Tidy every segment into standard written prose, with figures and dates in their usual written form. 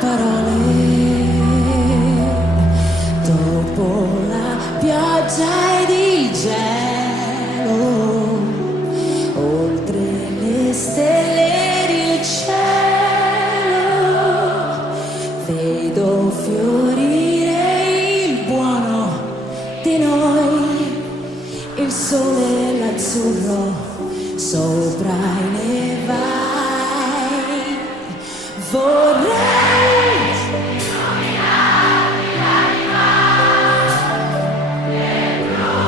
parole dopo la pioggia ed il gelo, oltre le stelle ed il cielo, vedo fiorire il buono di noi, il sole e l'azzurro sopra i nevai. Vorrei illuminarti l'anima nel blu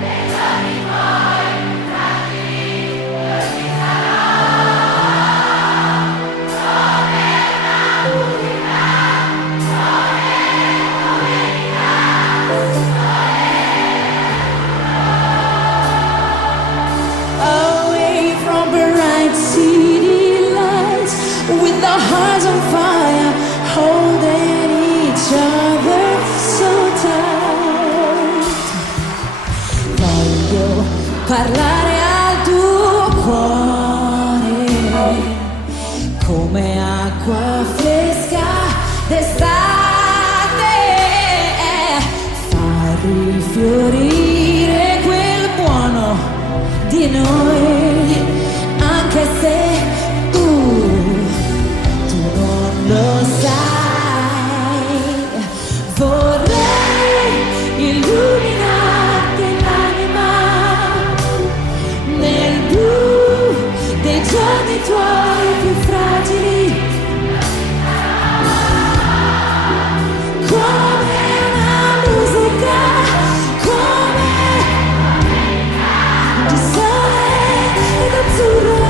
dei giorni tuoi fragili, io ci sarò come una musica, away from bright city lights, with the hearts on fire, holding each other so tight. Voglio parlare al tuo cuore come acqua fresca d'estate, far rifiorire quel buono di noi, anche se tu non lo sai. Vorrei illuminarti l'anima nel blu dei giorni tuoi più fragili, come una musica, come di sole ed azzurro.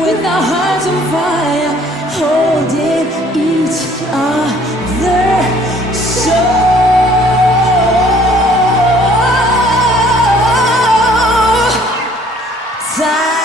With our hearts on fire, holding each other so tight.